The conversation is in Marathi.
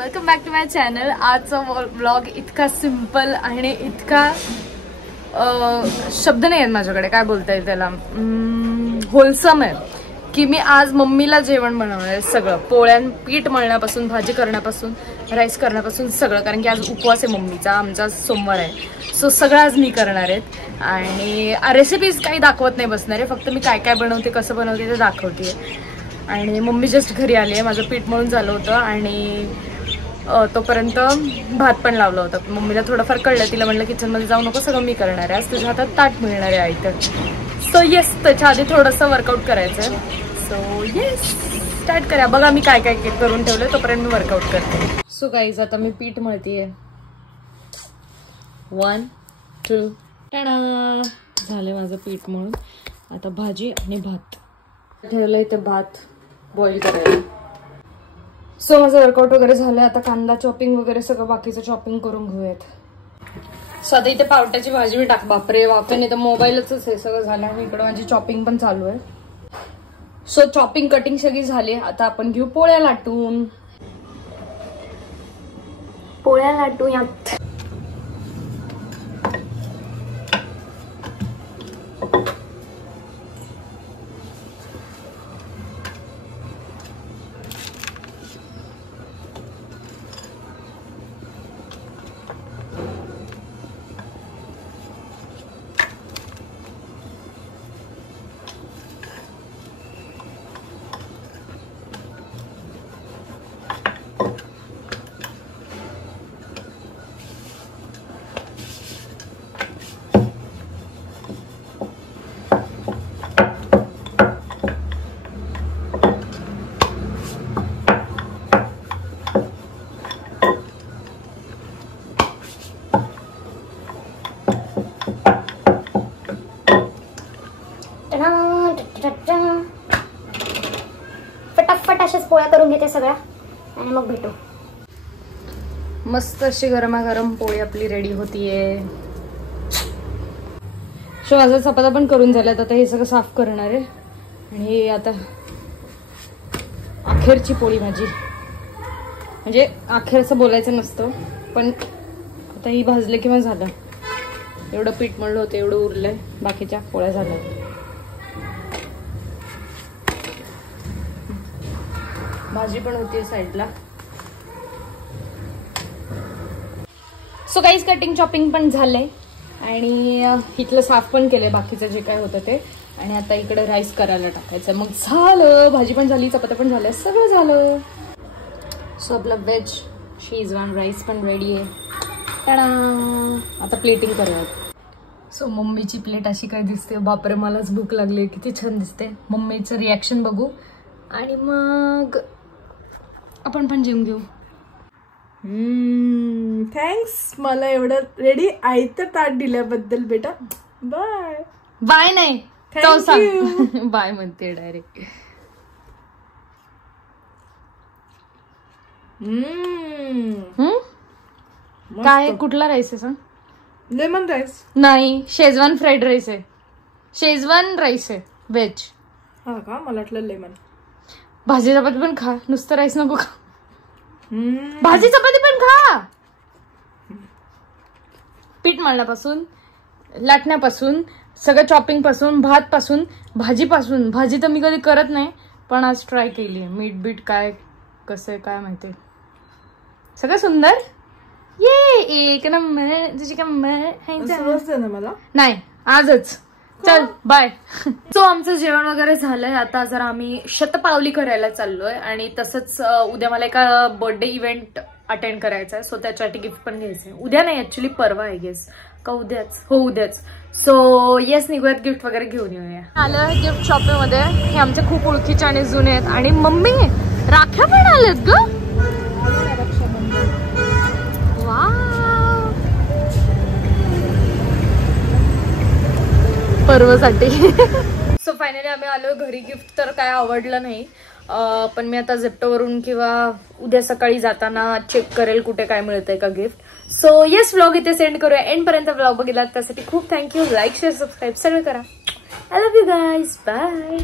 Welcome back to my channel. आजचा व्लॉग इतका सिंपल आणि इतका शब्द नाही आहेत माझ्याकडे, काय बोलता येईल त्याला, होलसम आहे की मी आज मम्मीला जेवण बनवणार आहे. सगळं पीठ मळण्यापासून, भाजी करण्यापासून, राईस करण्यापासून सगळं. कारण की आज उपवास आहे मम्मीचा, आमचा सोमवार आहे. सो सगळं आज मी करणार आहेत आणि रेसिपीज काही दाखवत नाही बसणार आहे, फक्त मी काय काय बनवते, कसं बनवते ते दाखवते. आणि मम्मी जस्ट घरी आली आहे. माझं पीठ मळून झालं होतं आणि तोपर्यंत भात पण लावला होता. मम्मीला थोडंफार कळलं, तिला म्हणलं किचनमध्ये जाऊ नको, सगळं मी करणार आहे. आज तुझ्या हातात ताट मिळणार आहे आई तर. सो येस, त्याच्या आधी थोडंसं वर्कआउट करायचं आहे. सो येस, स्टार्ट करा. बघा मी काय काय करून ठेवलं, तोपर्यंत मी वर्कआउट करते. सो गाईज, आता मी पीठ मळतीये. 1 2 टाडा, झालं माझं पीठ मळून. आता भाजी आणि भात ठेवलंय, ते भात बॉईल करायला. सो माझं वर्कआउट वगैरे झालंय. आता कांदा चॉपिंग वगैरे सगळं बाकीचं चॉपिंग करून घेऊयात. सो आता इथे पावट्याची भाजी मी बापरे वाफे, नाही तर मोबाईलच आहे सगळं झालं. आणि इकडं माझी चॉपिंग पण चालू आहे. सो चॉपिंग कटिंग सगळी झाली. आता आपण घेऊ पोळ्या लाटून. पोळ्या लाटूयात. फटाफट अशाच पोळ्या करून घेते सगळ्या आणि मग भेटू. मस्त अशी गरमागरम पोळी आपली रेडी होतीये. सो माझा चपात्या पण करून झाल्यात. आता हे सगळं साफ करणार आहे. आणि आता अखेरची पोळी माझी, म्हणजे अखेरचं बोलायचं नसतं, पण आता ही भाजले किंवा झालं. एवढं पीठ मळलं होतं, एवढं उरलंय, बाकीच्या पोळ्या झाल्या. भाजी पण होती साईडला. सो गाईज, कटिंग चॉपिंग पण झालंय आणि इथलं साफ पण केलंय, बाकीचं जे काय होतं ते. आणि आता इकडे राईस करायला टाकायचं, मग झालं. भाजी पण झाली, चपात्या पण झाल्या, सगळं झालं. सो आपला व्हेज शेजवान राईस पण रेडी आहे. आता प्लेटिंग करूयात. सो मम्मीची प्लेट अशी काय दिसते, बापरे मलाच भूक लागली, किती छान दिसते. मम्मीचं रिॲक्शन बघू आणि मग आपण पण जेवून घेऊ. थँक्स मला एवढं रेडी आयतं ताट दिल्याबद्दल बेटा. बाय बाय नाही, बाय म्हणते डायरेक्ट. काय, कुठला राईस आहे सांग? लेमन राईस नाही, शेजवान फ्राईड राईस आहे. शेजवान राईस आहे व्हेज. हा का, मला वाटलं लेमन. भाजी चपाती पण खा, नुसतं राईस नको खा. भाजी चपाती पण खा. पीठ मळण्यापासून, लाटण्यापासून, सगळं चॉपिंग पासून, भात पासून, भाजी पासून. भाजी तर मी कधी करत नाही, पण आज ट्राय केली. मीठ बीट काय कसं काय माहिती, सगळं सुंदर. ये एक नंबर, तुझी कंबर मला नाही आजच. चल बाय. सो आमचं जेवण वगैरे झालंय. आता जरा आम्ही शतपावली करायला चाललोय आणि तसंच उद्या मला एका बर्थडे इव्हेंट अटेंड करायचा आहे. सो त्याच्यासाठी गिफ्ट पण घ्यायचंय. उद्या नाही, ऍक्च्युली परवा आहे गेस, का उद्याच? हो उद्याच. सो येस, निघूयात गिफ्ट वगैरे घेऊन येऊया. आलं गिफ्ट शॉपिंग मध्ये. हे आमच्या खूप ओळखीचे आणि जुने आहेत. आणि मम्मी राख्या पण आल्यात ग. पर्वसाठी. सो फायनली आम्ही आलो घरी. गिफ्ट तर काय आवडलं नाही, पण मी आता झेप्टोवरून किंवा उद्या सकाळी जाताना चेक करेल कुठे काय मिळतंय का गिफ्ट. सो येस, व्लॉग इथे सेंड करूया. एंड पर्यंत व्लॉग बघितला त्यासाठी खूप थँक्यू. लाईक शेअर सबस्क्राईब सगळं करा. I love you guys. Bye.